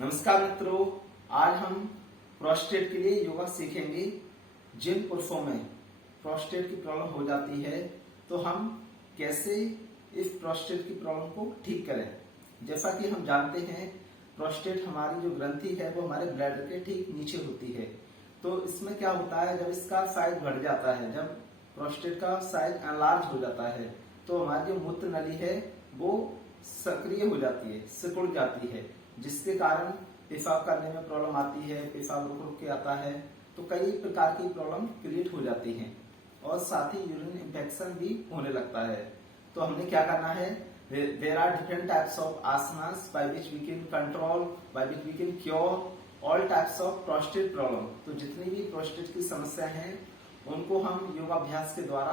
नमस्कार मित्रों, आज हम प्रोस्टेट के लिए योगा सीखेंगे। जिन पुरुषों में प्रोस्टेट की प्रॉब्लम हो जाती है तो हम कैसे इस प्रोस्टेट की प्रॉब्लम को ठीक करें। जैसा कि हम जानते हैं, प्रोस्टेट हमारी जो ग्रंथि है वो हमारे ब्लैडर के ठीक नीचे होती है। तो इसमें क्या होता है, जब इसका साइज बढ़ जाता है, जब प्रोस्टेट का साइज एनलार्ज हो जाता है तो हमारी जो मूत्र नली है वो सक्रिय हो जाती है, सिकुड़ जाती है, जिसके कारण पेशाब करने में प्रॉब्लम आती है, पेशाब रुक रुक के आता है। तो कई प्रकार की प्रॉब्लम क्रिएट हो जाती हैं और साथ ही यूरिन इन्फेक्शन भी होने लगता है। तो हमने क्या करना है, there are different types of asanas by which we can control, by which we can cure all types of prostate problem. तो जितनी भी प्रोस्टेट की समस्या है उनको हम योगाभ्यास के द्वारा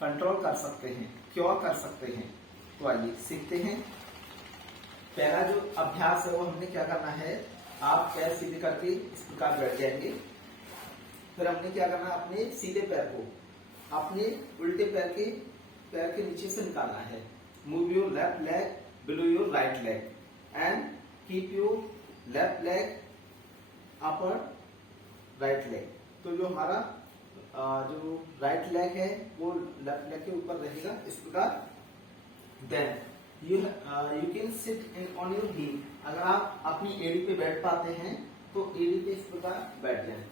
कंट्रोल कर सकते हैं, क्योर कर सकते हैं। तो आइए सीखते हैं। पहला जो अभ्यास है वो हमने क्या करना है, आप पैर सीधे करके इस प्रकार बैठ जाएंगे। फिर हमने क्या करना है, अपने सीधे पैर को अपने उल्टे पैर के नीचे से निकालना है। Move your left leg below your right leg and keep your left leg upper right leg. तो जो हमारा जो राइट लेग है वो लेफ्ट लेग के ऊपर रहेगा इस प्रकार। Then you can sit on your heel. अगर आप अपनी एड़ी पे बैठ पाते हैं तो एड़ी पे इस प्रकार बैठ जाएं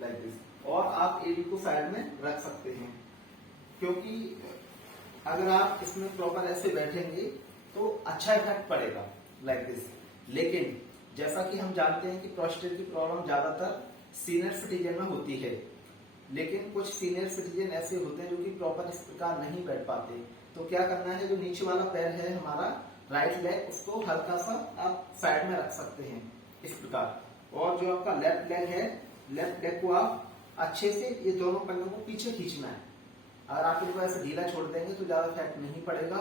लाइक दिस, और आप एड़ी को साइड में रख सकते हैं, क्योंकि अगर आप इसमें प्रॉपर ऐसे बैठेंगे तो अच्छा इफेक्ट पड़ेगा लाइक दिस। लेकिन जैसा कि हम जानते हैं कि प्रोस्टेट की प्रॉब्लम ज्यादातर सीनियर सिटीजन में होती है, लेकिन कुछ सीनियर सिटीजन ऐसे होते हैं जो कि प्रॉपर इस प्रकार नहीं बैठ पाते। तो क्या करना है, जो नीचे वाला पैर है हमारा राइट लेग, उसको हल्का सा आप साइड में रख सकते हैं इस प्रकार। और जो आपका लेफ्ट लेग है, लेफ्ट लेग को आप अच्छे से ये दोनों पन्नों को पीछे खींचना है। अगर आप इनको ऐसे ढीला छोड़ देंगे तो ज्यादा इफेक्ट नहीं पड़ेगा।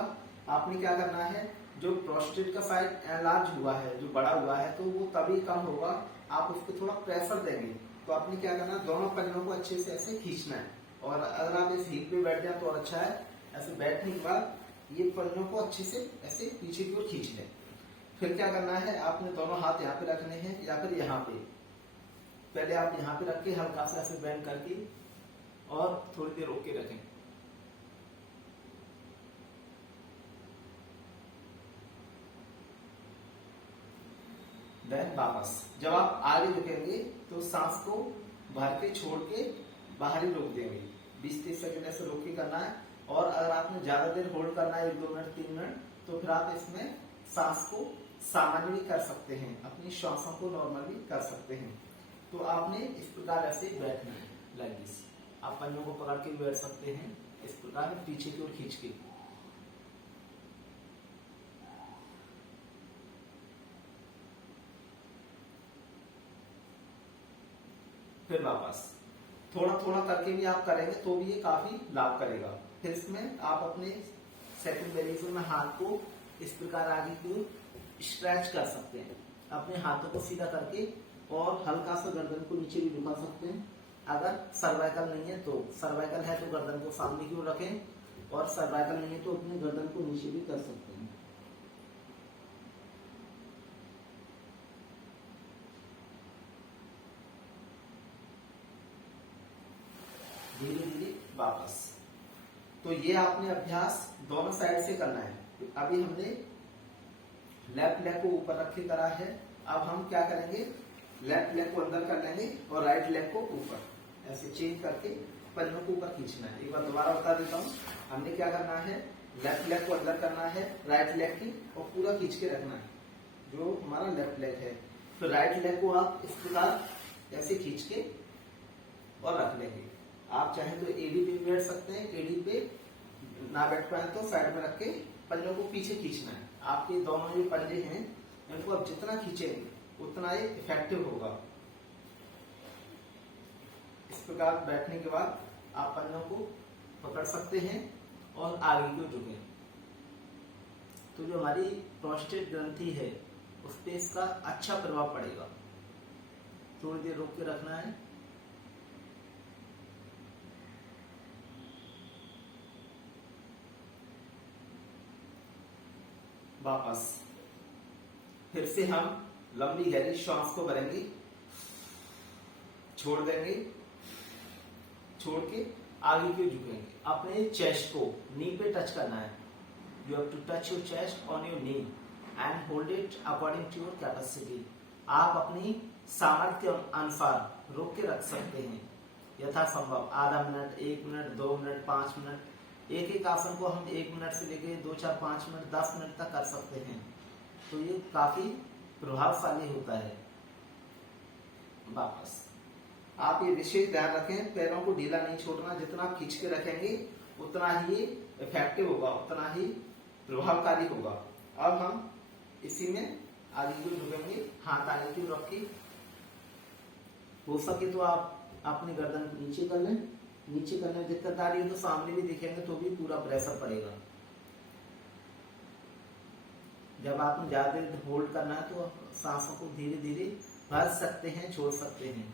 आपने क्या करना है, जो प्रोस्टेट का साइज एनलार्ज हुआ है, जो बड़ा हुआ है, तो वो तभी कम होगा आप उसको थोड़ा प्रेशर देंगे। तो आपने क्या करना है, दोनों पन्नों को अच्छे से ऐसे खींचना है। और अगर आप इस हील पे बैठ जाए तो अच्छा है। ऐसे बैठने के बाद ये पन्नों को अच्छे से ऐसे पीछे की ओर खींच लें। फिर क्या करना है, आपने दोनों हाथ यहाँ पे रखने हैं या फिर यहाँ पे। पहले आप यहाँ पे रख के हल्का सा ऐसे बेंड करके और थोड़ी देर रोक के रखें। देन वापस जब आप आगे झुकेंगे तो सांस को भर के छोड़ के बाहर ही रोक देंगे। 20-30 सेकंड ऐसे रोक के करना है। और अगर आपने ज्यादा देर होल्ड करना है, 1-2 मिनट 3 मिनट, तो फिर आप इसमें सांस को सामान्य भी कर सकते हैं, अपनी श्वासों को नॉर्मल भी कर सकते हैं। तो आपने इस प्रकार ऐसे बैठना है लाइक दिस। आप पन्नों को पकड़ के बैठ सकते हैं इस प्रकार पीछे की ओर खींच के। फिर वापस थोड़ा थोड़ा करके भी आप करेंगे तो भी ये काफी लाभ करेगा। फिर इसमें आप अपने सेकंड वेरिएशन में हाथ को इस प्रकार आगे की ओर स्ट्रेच कर सकते हैं, अपने हाथों को सीधा करके, और हल्का सा गर्दन को नीचे भी झुका सकते हैं। अगर सर्वाइकल नहीं है तो, सर्वाइकल है तो गर्दन को सामने की ओर रखें, और सर्वाइकल नहीं है तो अपने गर्दन को नीचे भी कर सकते हैं। धीरे धीरे वापस। तो ये आपने अभ्यास दोनों साइड से करना है। अभी हमने लेफ्ट लेग को ऊपर रख के करा है, अब हम क्या करेंगे, लेफ्ट लेग को अंदर कर लेंगे और राइट लेग को ऊपर ऐसे चेंज करके पन्नों को ऊपर खींचना है। एक बार दोबारा बता देता हूँ। हमने क्या करना है, लेफ्ट लेग को अंदर करना है राइट लेग की, और पूरा खींच के रखना है जो हमारा लेफ्ट लेग है। तो राइट लेग को आप इस प्रकार ऐसे खींच के और रख लेंगे। आप चाहें तो एडी पे बैठ सकते हैं, एडी पे ना बैठ पाए तो साइड में रख के पन्नों को पीछे खींचना है। आपके दोनों जो पंजे हैं इनको आप जितना खींचेंगे उतना ही इफेक्टिव होगा। इस प्रकार बैठने के बाद आप पन्नों को पकड़ सकते हैं और आगे को झुकें। तो जो हमारी प्रोस्टेट ग्रंथि है उस पर इसका अच्छा प्रभाव पड़ेगा। थोड़ी देर रोक के रखना है। वापस फिर से हम लंबी गहरी श्वास को भरेंगे, छोड़ देंगे, छोड़ के आगे की ओर झुकेंगे। अपने चेस्ट को नी पे टच करना है। You have to touch your chest on your knee and hold it according to your capacity. आप अपनी सामर्थ्य के अनुसार रोक के रख सकते हैं यथासंभव आधा मिनट, 1 मिनट, 2 मिनट, 5 मिनट। एक एक आसन को हम 1 मिनट से लेके 2, 4, 5 मिनट, 10 मिनट तक कर सकते हैं। तो ये काफी प्रभावशाली होता है। वापस आप ये विशेष ध्यान रखें, पैरों को ढीला नहीं छोड़ना। जितना आप खींच के रखेंगे उतना ही इफेक्टिव होगा, उतना ही प्रभावकारी होगा। अब हम इसी में आगे की ओर झुकेंगे, हाथ आगे की ओर रख के। हो सके तो आप अपनी गर्दन को नीचे कर लें। नीचे करने में दिक्कत आ रही है तो सामने भी देखेंगे तो भी पूरा प्रेशर पड़ेगा। जब आपने ज्यादा देर होल्ड करना है तो सांसों को धीरे धीरे भर सकते हैं, छोड़ सकते हैं।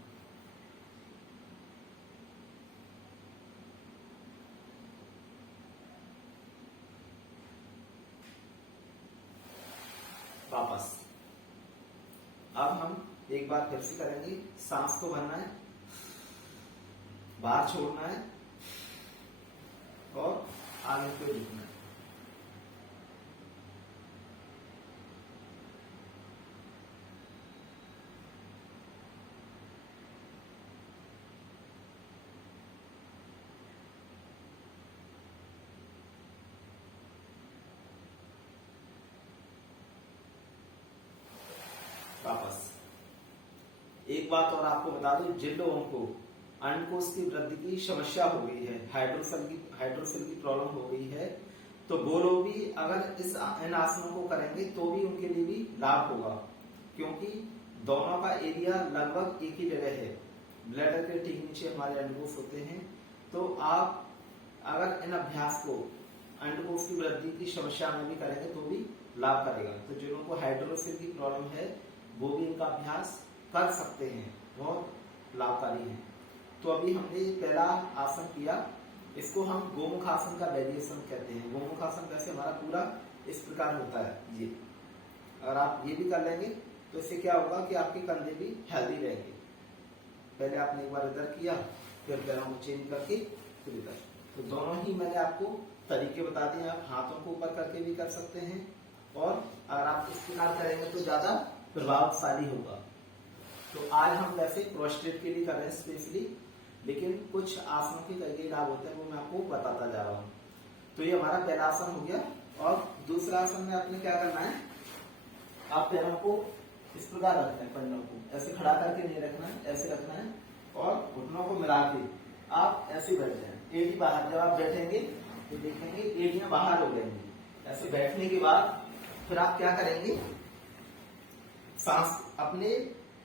वापस अब हम एक बार फिर से करेंगे। सांस को भरना है, बाहर छोड़ना है और आगे को झुकना है। वापस एक बात और आपको बता दूं, जिन लोगों को अंडकोश की वृद्धि की समस्या हो गई है, हाइड्रोफिल की प्रॉब्लम हो गई है, तो वो लोग भी अगर इन आसनों को करेंगे तो भी उनके लिए भी लाभ होगा, क्योंकि दोनों का एरिया लगभग एक ही जगह है। ब्लैडर के ठीक नीचे हमारे अंडकोश होते हैं। तो आप अगर इन अभ्यास को अंडकोश की वृद्धि की समस्या में भी करेंगे तो भी लाभ करेगा। तो जिन को हाइड्रोफिल की प्रॉब्लम है वो भी इनका अभ्यास कर सकते हैं, बहुत लाभकारी है। तो अभी हमने पहला आसन किया, इसको हम गोमुख आसन का वेरिएशन कहते हैं। गोमुख आसन कैसे हमारा पूरा इस प्रकार होता है। ये अगर आप ये भी कर लेंगे तो इससे क्या होगा कि आपके कंधे भी हेल्दी रहेंगे। पहले आपने एक बार इधर किया, फिर पैरों को चेंज करके फिर इधर। तो दोनों ही मैंने आपको तरीके बता दिए। आप हाथों को ऊपर करके भी कर सकते हैं और अगर आप इस प्रकार करेंगे तो ज्यादा प्रभावशाली होगा। तो आज हम वैसे प्रोस्टेट के लिए कर रहे हैं स्पेशली, लेकिन कुछ आसनों के कई लाभ होते हैं वो मैं आपको बताता जा रहा हूँ। तो ये हमारा पहला आसन हो गया। और दूसरा आसन में आपने क्या करना है, आप पैरों को इस प्रकार रखना है, पैरों को ऐसे खड़ा करके नहीं रखना है, ऐसे रखना है और घुटनों को मिला के आप ऐसे बैठ जाए। एड़ी बाहर, जब आप बैठेंगे तो देखेंगे एड़ियां बाहर हो जाएंगी। ऐसे बैठने के बाद फिर आप क्या करेंगे, सांस अपने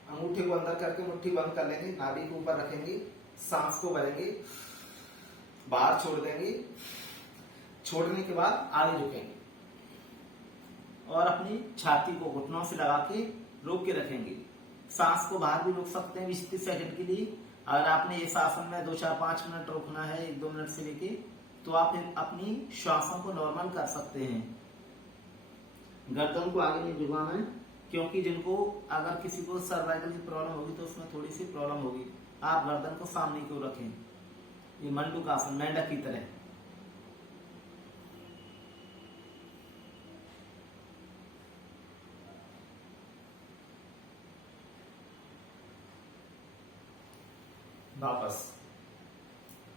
अंगूठे को अंदर करके मुट्ठी बंद कर लेंगे, नाभि को ऊपर रखेंगे, सांस को भरेंगे, बाहर छोड़ देंगे। छोड़ने के बाद आगे झुकेंगे और अपनी छाती को घुटनों से लगा के रोक के रखेंगे। सांस को बाहर भी रोक सकते हैं 20-30 सेकंड के लिए। अगर आपने इस आसन में 2, 4, 5 मिनट रोकना है, 1-2 मिनट से लेके, तो आप अपनी श्वासों को नॉर्मल कर सकते हैं। गर्दन को आगे नहीं झुकाना है, क्योंकि जिनको अगर किसी को सर्वाइकल की प्रॉब्लम होगी तो उसमें थोड़ी सी प्रॉब्लम होगी। आप गर्दन को सामने क्यों रखें, ये मंडूक आसन, मेंढक की तरह। वापस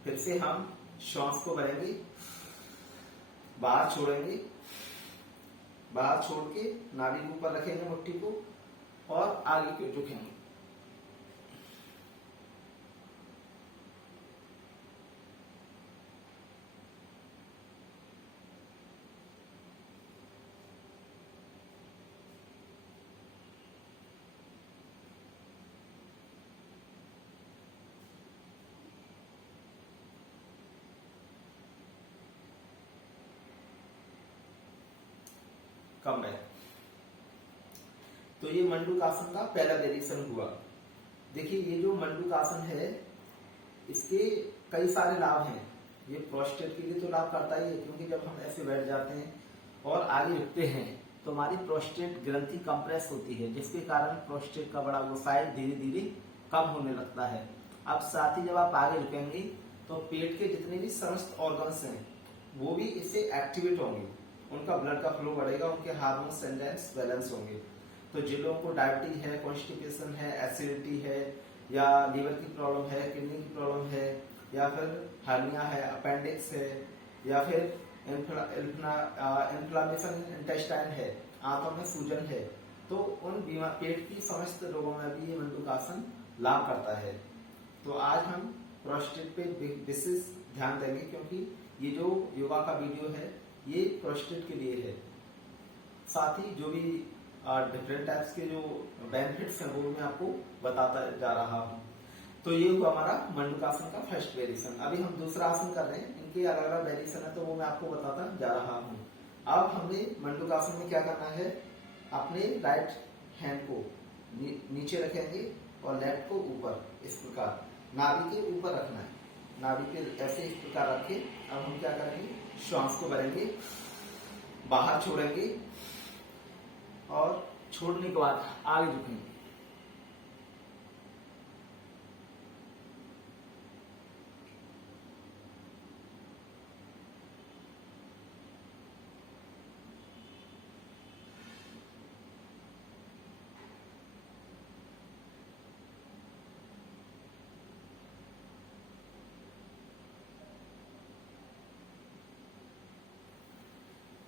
फिर से हम श्वास को भरेंगे, बाहर छोड़ेंगे, बाहर छोड़ के नाभि के ऊपर रखेंगे मुट्ठी को और आगे की ओर झुकेंगे। कम है। तो ये मंडूक आसन का पहला वेरिएशन हुआ। देखिए ये जो मंडूक आसन है इसके कई सारे लाभ हैं। ये प्रोस्टेट के लिए तो लाभ करता ही है, क्योंकि जब हम ऐसे बैठ जाते हैं और आगे झुकते हैं तो हमारी प्रोस्टेट ग्रंथि कंप्रेस होती है, जिसके कारण प्रोस्टेट का बड़ा वो साइज धीरे धीरे कम होने लगता है। अब साथ ही जब आप आगे झुकेंगे तो पेट के जितने भी समस्त ऑर्गन्स हैं वो भी इससे एक्टिवेट होंगे, उनका ब्लड का फ्लो बढ़ेगा, उनके हार्मोन्स एंजाइम्स बैलेंस होंगे। तो जिन लोगों को डायबिटीज है, कॉन्स्टिपेशन है, एसिडिटी है, या लीवर की प्रॉब्लम है, किडनी की प्रॉब्लम है, या फिर हर्निया है, अपेंडिक्स है, या फिर इन्फ्लामेशन इंटेस्टाइन है, आंतों में सूजन है, तो उन पेट की समस्त रोगों में भी ये मंडूकासन लाभ करता है। तो आज हम प्रोस्टेट पे विशेष ध्यान देंगे, क्योंकि ये जो योगा का वीडियो है ये प्रोस्टेट के लिए है। साथ ही जो भी डिफरेंट टाइप्स के जो बेनिफिट्स हैं वो मैं आपको बताता जा रहा हूँ। तो ये हुआ हमारा मंडूकासन का फर्स्ट वेरिएशन। अभी हम दूसरा आसन कर रहे हैं, इनके अलग अलग वेरिएशन है तो वो मैं आपको बताता जा रहा हूँ। अब हमने मंडूकासन में क्या करना है, अपने राइट हैंड को नीचे रखेंगे और लेफ्ट को ऊपर, इस प्रकार नाभि के ऊपर रखना है, नाभि के ऐसे इस प्रकार रखे। अब हम क्या करेंगे, श्वास को भरेंगे, बाहर छोड़ेंगे और छोड़ने के बाद आगे झुकेंगे।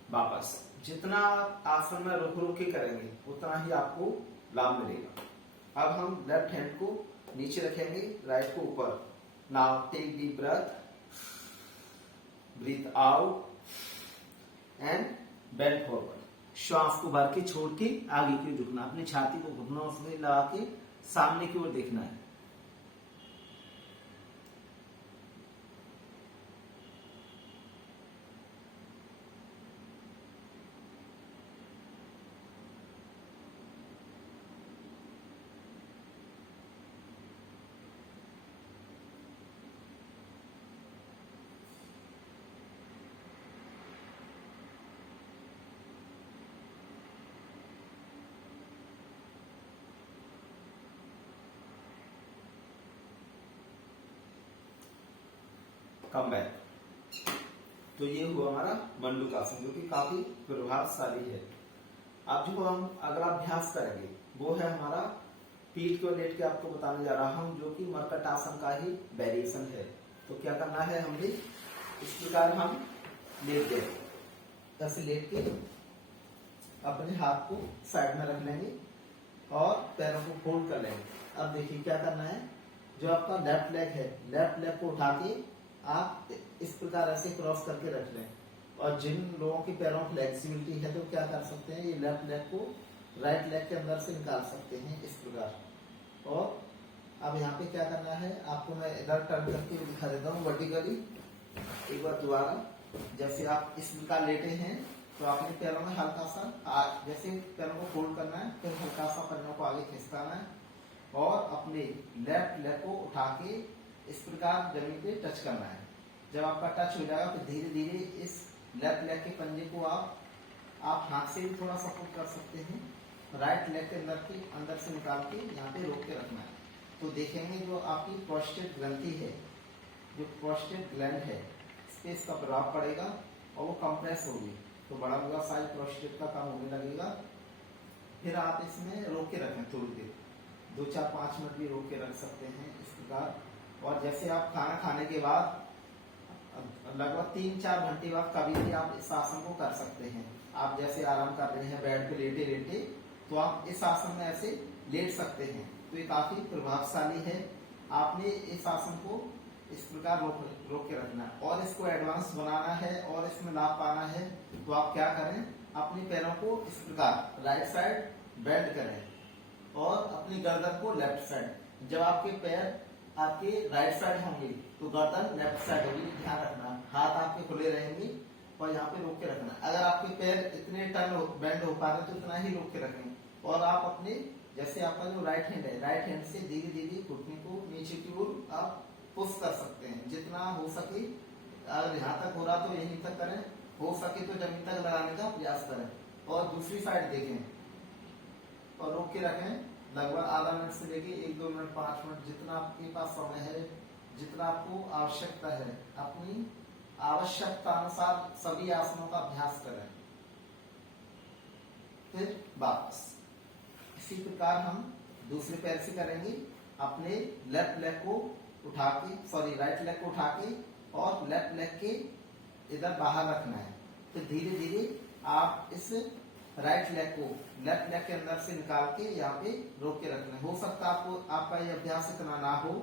वापस जितना आसन में रुक रुक के करेंगे उतना ही आपको लाभ मिलेगा। अब हम लेफ्ट हैंड को नीचे रखेंगे, राइट को ऊपर। Now take deep breath, breathe out and bend forward. श्वास को भर के छोड़ के आगे की ओर झुकना, अपनी छाती को घुटनों से लगा के सामने की ओर देखना है। Come back. तो ये हुआ हमारा मंडूकासन, जो कि काफी प्रभावशाली है। अब जो हम अगला अभ्यास करेंगे वो है हमारा पीठ को लेट के आपको बताने जा रहा हूं, जो कि मर्कट आसन का ही वेरिएशन है। तो क्या करना है, हमने इस प्रकार हम लेट गए, ऐसे लेट के अपने हाथ को साइड में रख लेंगे और पैरों को फोल्ड कर लेंगे। अब देखिए क्या करना है, जो आपका लेफ्ट लेग है, लेफ्ट लेग को उठा के आप इस प्रकार ऐसे क्रॉस करके रख लें। और जिन लोगों के पैरों में फ्लेक्सिबिलिटी है तो क्या कर सकते हैं, ये लेफ्ट लेग को राइट लेग के अंदर से निकाल सकते हैं इस प्रकार। और अब यहाँ पे क्या करना है, आपको मैं इधर टर्न करके दिखा देता हूँ वर्टिकली। एक बार दोबारा, जैसे आप इस प्रकार लेटे हैं तो अपने पैरों में हल्का सा जैसे पैरों को फोल्ड करना है, फिर हल्का सा पैरों को आगे खिसकाना है और अपने लेफ्ट लेग को उठा के इस प्रकार जमीन पे टच करना है। जब आपका टच हो जाएगा तो धीरे धीरे इस लेफ्ट लेग के पंजे को आप हाथ से भी थोड़ा सपोर्ट कर सकते हैं, राइट लेग के अंदर से निकाल के यहाँ पे रोक के रखना है। तो देखेंगे जो आपकी प्रोस्टेट ग्रंथि है, जो प्रोस्टेट ग्लैंड है, इस पे इसका प्रभाव पड़ेगा और वो कंप्रेस होगी, तो बड़ा होगा साइज प्रोस्टेट का कम होने लगेगा। फिर आप इसमें रोक के रखें थोड़ी देर, 2-4-5 मिनट भी रोक के रख सकते हैं इस प्रकार। और जैसे आप खाना खाने के बाद लगभग 3-4 घंटे बाद कभी भी आप इस आसन को कर सकते हैं। आप जैसे आराम कर रहे हैं बेड पे लेटे लेटे, तो आप इस आसन में ऐसे लेट सकते हैं। तो ये काफी प्रभावशाली है। आपने इस आसन को इस प्रकार रोक के रखना है और इसको एडवांस बनाना है और इसमें लाभ पाना है। तो आप क्या करें, अपने पैरों को इस प्रकार राइट साइड बेंड करें और अपनी गर्दन को लेफ्ट साइड। जब आपके पैर आपके राइट साइड होंगे तो गर्दन लेफ्ट साइड होगी, ध्यान रखना। हाथ आपके खुले रहेंगे और यहाँ पे रोक के रखना। अगर आपके पैर इतने टर्न बेंड हो पा रहे तो इतना ही रोक के रखें। और आप अपने जैसे आपका जो राइट हैंड है, राइट हैंड से धीरे धीरे घुटने को नीचे की ओर आप पुश कर सकते हैं जितना हो सके। अगर यहाँ तक हो रहा तो यहीं तक करें, हो सके तो जमीन तक लगाने का प्रयास करें। और दूसरी साइड देखें और रोक के रखें लगभग आधा मिनट से लेके 1-2 मिनट 5 मिनट जितना आपके पास समय है, जितना आपको आवश्यकता है, अपनी आवश्यकता अनुसार सभी आसनों का अभ्यास करें। फिर वापस इसी प्रकार हम दूसरे पैर से करेंगे। अपने लेफ्ट लेग को उठा के राइट लेग को उठा के और लेफ्ट लेग के इधर बाहर रखना है। फिर धीरे धीरे आप इस राइट लेग को लेफ्ट लेग के अंदर से निकाल के यहाँ पे रोक के रखना है। हो सकता है आपका ये अभ्यास इतना ना हो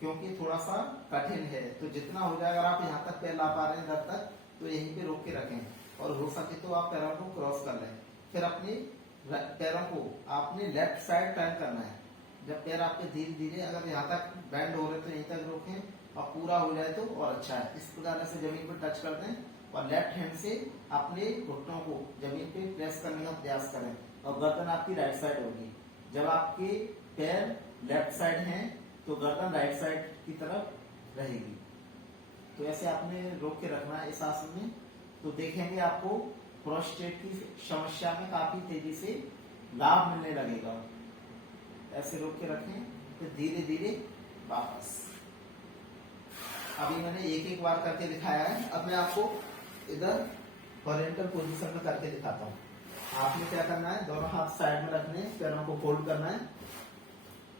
क्योंकि थोड़ा सा कठिन है, तो जितना हो जाए, अगर आप यहाँ तक पैर ला पा रहे हैं इधर तक, तो यहीं पे रोक के रखें और हो सके तो आप पैरों को क्रॉस कर लें। फिर अपने पैरों को आपने लेफ्ट साइड टर्न करना है। जब पैर आपके धीरे धीरे अगर यहाँ तक बेंड हो रहे तो यहीं तक रोकें और पूरा हो जाए तो और अच्छा है। इस प्रकार से जमीन पर टच कर दें और लेफ्ट हैंड से अपने घुटनों को जमीन पे प्रेस करने का प्रयास करें और गर्दन आपकी राइट साइड होगी। जब आपके पैर लेफ्ट साइड हैं तो गर्दन राइट साइड की तरफ रहेगी। तो ऐसे आपने रोक के रखना है इस आसन में। तो देखेंगे आपको प्रोस्टेट की समस्या में काफी तेजी से लाभ मिलने लगेगा। ऐसे रोक के रखें, फिर धीरे धीरे वापस। अभी मैंने एक एक बार करके दिखाया है, अब मैं आपको इधर हॉरिजॉन्टल पोजीशन में करके दिखाता हूँ। आपने क्या करना है, दोनों हाथ साइड में रखने, पैरों को फोल्ड करना है,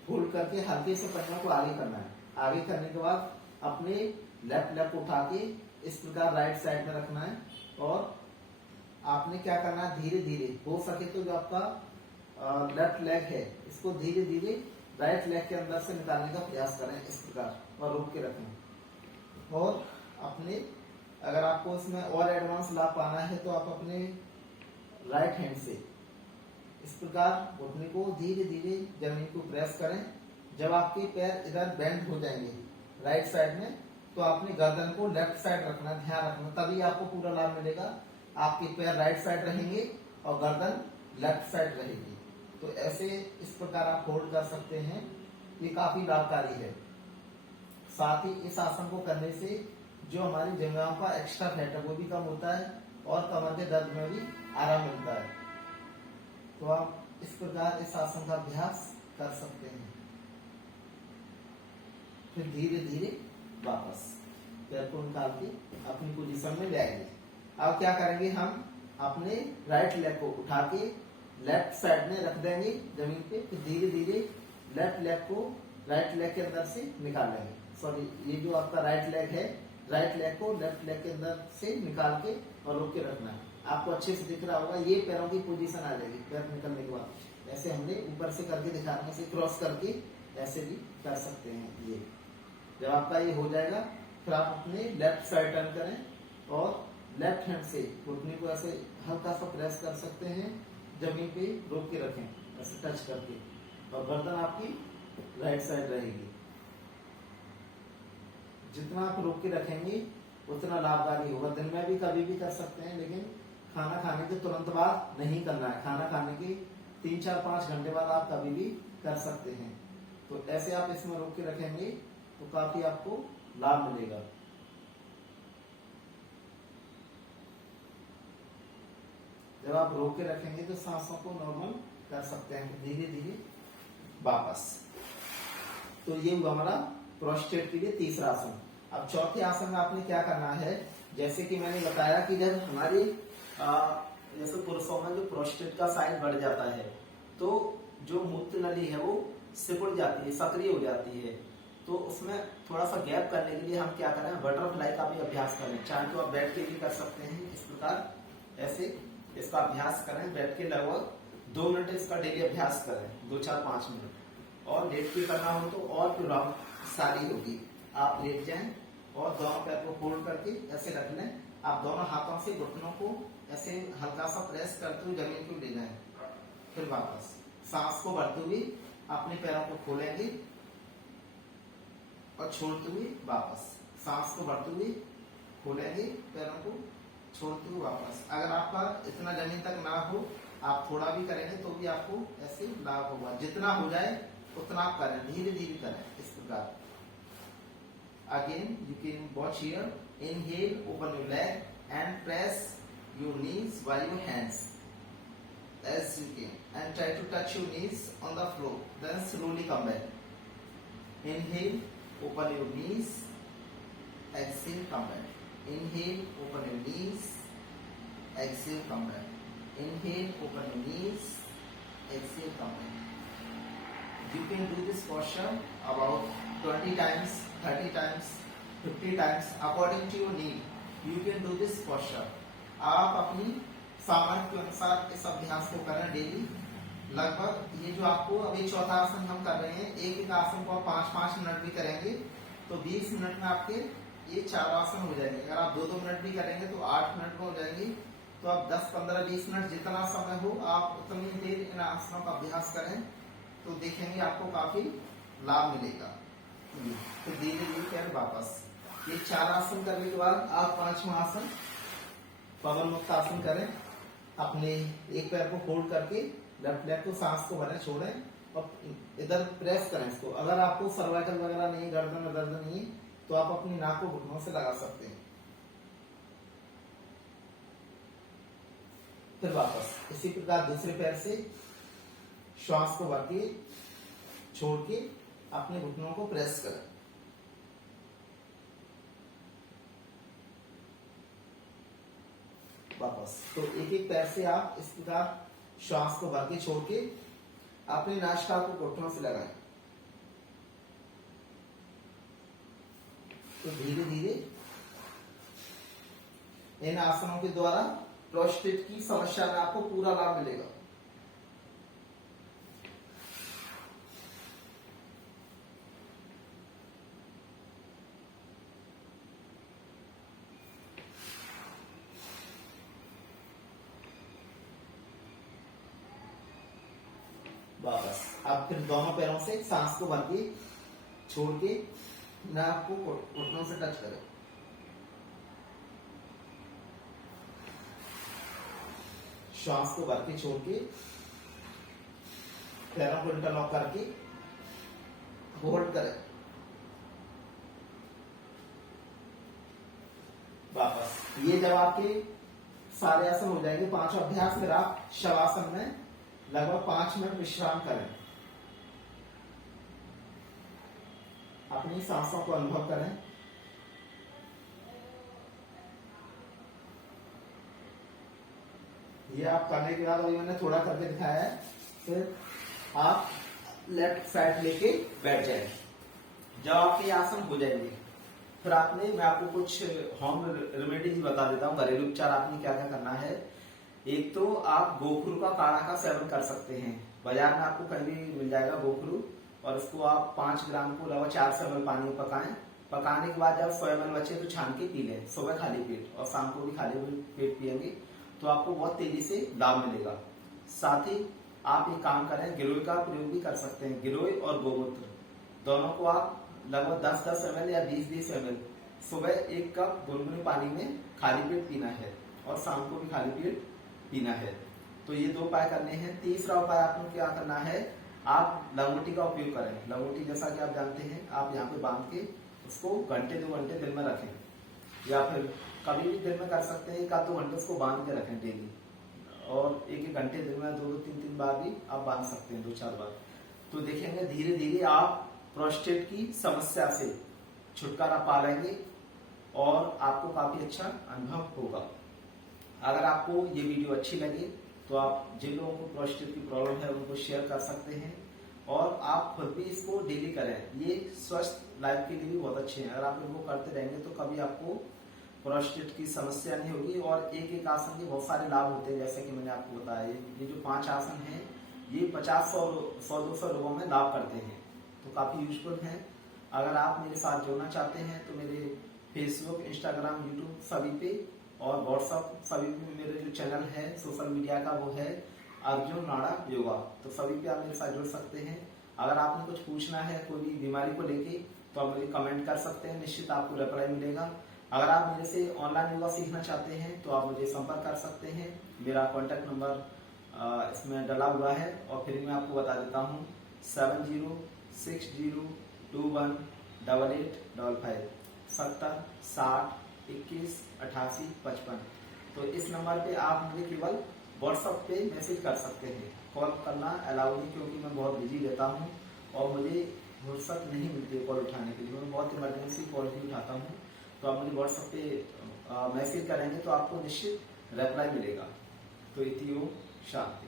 फोल्ड करके हल्के से पैरों को आगे करना है। आगे करने के बाद अपने लेफ्ट लेग को उठा के इस प्रकार राइट साइड में रखना है और आपने क्या करना है, धीरे धीरे हो सके तो जो आपका लेफ्ट लेग है इसको धीरे धीरे राइट लेग के अंदर से निकालने का प्रयास करें इस प्रकार और रोक के रखें। और अपने अगर आपको इसमें और एडवांस लाभ पाना है तो आप अपने राइट हैंड से इस प्रकार घुटने को धीरे धीरे जमीन को प्रेस करें। जब आपके पैर इधर बेंड हो जाएंगे राइट साइड में तो आपने गर्दन को लेफ्ट साइड रखना, ध्यान रखना, तभी आपको पूरा लाभ मिलेगा। आपके पैर राइट साइड रहेंगे और गर्दन लेफ्ट साइड रहेगी। तो ऐसे इस प्रकार आप होल्ड कर सकते हैं, ये काफी लाभकारी है। साथ ही इस आसन को करने से जो हमारी जंघाओं का एक्स्ट्रा फैट है वो भी कम होता है और कमर के दर्द में भी आराम मिलता है। तो आप इस प्रकार इस आसन का अभ्यास कर सकते हैं। फिर धीरे धीरे वापस पैर को निकाल के अपनी पोजीशन में ले आएंगे। अब क्या करेंगे, हम अपने राइट लेग को उठा के लेफ्ट साइड में रख देंगे जमीन पे। फिर धीरे धीरे लेफ्ट लेग को राइट लेग के अंदर से निकाल लेंगे। ये जो आपका राइट लेग है, राइट लेग को लेफ्ट लेग के अंदर से निकाल के और रोक के रखना है। आपको अच्छे से दिख रहा होगा, ये पैरों की पोजीशन आ जाएगी पैर निकलने के बाद। ऐसे हमने ऊपर से करके दिखाने से क्रॉस करके ऐसे भी कर सकते हैं। ये जब आपका ये हो जाएगा फिर आप अपने लेफ्ट साइड टर्न करें और लेफ्ट हैंड से घुटने को ऐसे हल्का सा प्रेस कर सकते हैं, जमीन पे रोक के रखें ऐसे टच करके, और गर्दन आपकी राइट साइड रहेगी। जितना आप रोक के रखेंगे उतना लाभकारी होगा। दिन में भी कभी भी कर सकते हैं, लेकिन खाना खाने के तुरंत बाद नहीं करना है। खाना खाने के 3-4-5 घंटे बाद आप कभी भी कर सकते हैं। तो ऐसे आप इसमें रोक के रखेंगे तो काफी आपको लाभ मिलेगा। जब आप रोक के रखेंगे तो सांसों को नॉर्मल कर सकते हैं। धीरे धीरे वापस। तो ये हुआ हमारा प्रोस्टेट के लिए तीसरा आसन। अब चौथे आसन में आपने क्या करना है, जैसे कि मैंने बताया कि जब हमारी जैसे पुरुषों में जो प्रोस्टेट का साइज बढ़ जाता है तो जो मूत्र नली है वो सिकुड़ जाती है, सक्रिय हो जाती है। तो उसमें थोड़ा सा गैप करने के लिए हम क्या करें, बटरफ्लाई का भी अभ्यास करें। चाहे तो आप बैठ के भी कर सकते हैं इस प्रकार, ऐसे इसका अभ्यास करें। बैठ के लगभग 2 मिनट इसका डेली अभ्यास करें, 2-4-5 मिनट। और लेट के करना हो तो और फिर सारी होगी। आप लेट जाएं और दोनों पैर को फोल्ड करके ऐसे रख लें। आप दोनों हाथों से घुटनों को ऐसे हल्का सा प्रेस करते हुए जमीन को ले जाएं। फिर वापस सांस को भरते हुए अपने पैरों को खोलेंगे और छोड़ते हुए वापस। सांस को भरते हुए खोलेंगे, पैरों को छोड़ते हुए वापस। अगर आपका इतना जमीन तक ना हो, आप थोड़ा भी करेंगे तो भी आपको ऐसे लाभ होगा। जितना हो जाए उतना आप करें, धीरे धीरे करें इस प्रकार। Again, you can watch here. Inhale, open your leg and press your knees by your hands. as you can, and try to touch your knees on the floor. Then slowly come back. Inhale, open your knees. Exhale, come back. Inhale, open your knees. Exhale, come back. Inhale, open your knees. Exhale, come back. You can do this posture about 20 times, 30 times, 50 times according to your need. You can do this posture. आप अपनी सामर्थ्य के अनुसार इस अभ्यास को करें daily. लगभग ये जो आपको अभी चौथा आसन हम कर रहे हैं, एक एक आसन को आप 5-5 मिनट भी करेंगे तो 20 मिनट में आपके ये 4 आसन हो जाएंगे। अगर आप 2-2 मिनट भी करेंगे तो 8 मिनट में हो जाएंगे। तो आप 10, 15, 20 मिनट जितना समय हो आप उतनी देर इन आसनों का अभ्यास करें तो देखेंगे आपको काफी लाभ मिलेगा। तो धीरे धीरे फिर वापस ये 4 आसन करने के बाद आप 5वां आसन पवन मुक्त आसन करें। अपने एक पैर को होल्ड करके लेफ्ट लेग को सांस को भरें, छोड़ें और इधर प्रेस करें इसको। अगर आपको सर्वाइकल वगैरह नहीं, गर्दन में दर्द नहीं तो आप अपनी नाक को घुटनों से लगा सकते हैं। फिर वापस इसी प्रकार दूसरे पैर से श्वास को भर के छोड़ के अपने घुटनों को प्रेस करें। वापस तो एक एक पैर से आप इस प्रकार श्वास को भर के छोड़ के अपने नासिका को घुटनों से लगाएं। तो धीरे धीरे इन आसनों के द्वारा प्रोस्टेट की समस्या में आपको पूरा लाभ मिलेगा। वापस आप फिर दोनों पैरों से सांस को भर के छोड़ के नाक को घुटनों से टच करें। श्वास को भर के छोड़ के पैरों को इंटरलॉक करके होल्ड करें। वापस ये जब आपके सारे आसन हो जाएंगे 5 अभ्यास, फिर आप शवासन में लगभग 5 मिनट विश्राम करें। अपनी सांसों को अनुभव करें। ये आप करने के बाद अभी मैंने थोड़ा करके दिखाया है। फिर आप लेफ्ट साइड लेके बैठ जाए। जब आपके आसन हो जाएंगे फिर मैं आपको कुछ होम रेमेडीज बता देता हूँ, घरेलू उपचार आपने क्या क्या करना है। एक तो आप गोखरू का काढ़ा का सेवन कर सकते हैं। बाजार में आपको कहीं भी मिल जाएगा गोखरू, और इसको आप 5 ग्राम को लगभग 400 ml पानी में पकाएं। पकाने के बाद जब 100 ml बचे तो छान के पी लें, सुबह खाली पेट और शाम को भी खाली पेट पिएंगे तो आपको बहुत तेजी से लाभ मिलेगा। साथ ही आप एक काम करें, गिलोय का प्रयोग भी कर सकते हैं। गिलोय और गोमूत्र दोनों को आप लगभग 10-10 ml या 20-20 ml सुबह 1 कप गुनगुने पानी में खाली पेट पीना है और शाम को भी खाली पेट पीना है। तो ये 2 उपाय करने हैं। तीसरा उपाय आपको क्या करना है, आप लंगोटी का उपयोग करें। लंगोटी जैसा कि आप जानते हैं, आप यहाँ पे बांध के उसको 1-2 घंटे दिन में रखें, या फिर कभी भी दिन में कर सकते हैं 1-2 घंटे उसको बांध के रखें डेली, और 1-1 घंटे दिन में 2-3 बार भी आप बांध सकते हैं, 2-4 बार। तो देखेंगे धीरे धीरे आप प्रोस्टेट की समस्या से छुटकारा पा लेंगे और आपको काफी अच्छा अनुभव होगा। अगर आपको ये वीडियो अच्छी लगी तो आप जिन लोगों को प्रोस्टेट की प्रॉब्लम है उनको शेयर कर सकते हैं, और आप खुद भी इसको डेली करें। ये स्वस्थ लाइफ के लिए भी बहुत अच्छे हैं। अगर आप इनको करते रहेंगे तो कभी आपको प्रोस्टेट की समस्या नहीं होगी। और एक एक आसन के बहुत सारे लाभ होते हैं, जैसे कि मैंने आपको बताया। ये जो 5 आसन हैं ये 50-100-200 लोगों में लाभ करते हैं, तो काफी यूजफुल हैं। अगर आप मेरे साथ जुड़ना चाहते हैं तो मेरे फेसबुक, इंस्टाग्राम, यूट्यूब सभी पे और व्हाट्सएप सभी पे मेरे जो चैनल है सोशल मीडिया का वो है अर्जुन नाड़ा योगा, तो सभी पे आप मेरे साथ जुड़ सकते हैं। अगर आपने कुछ पूछना है कोई भी बीमारी को लेके तो आप मुझे कमेंट कर सकते हैं, निश्चित आपको रिप्लाई मिलेगा। अगर आप मेरे से ऑनलाइन योगा सीखना चाहते हैं तो आप मुझे संपर्क कर सकते हैं। मेरा कॉन्टैक्ट नंबर इसमें डला हुआ है, और फिर मैं आपको बता देता हूँ 7060218855 70 60 21 88 55। तो इस नंबर पे आप मुझे केवल व्हाट्सएप पे मैसेज कर सकते हैं। कॉल करना अलाउ नहीं, क्योंकि मैं बहुत बिजी रहता हूँ और मुझे फुर्सत नहीं मिलती है कॉल उठाने के लिए। मैं बहुत इमरजेंसी कॉल भी उठाता हूँ, तो आप मुझे व्हाट्सएप पे मैसेज करेंगे तो आपको निश्चित रिप्लाई मिलेगा। तो इति ओम शांति।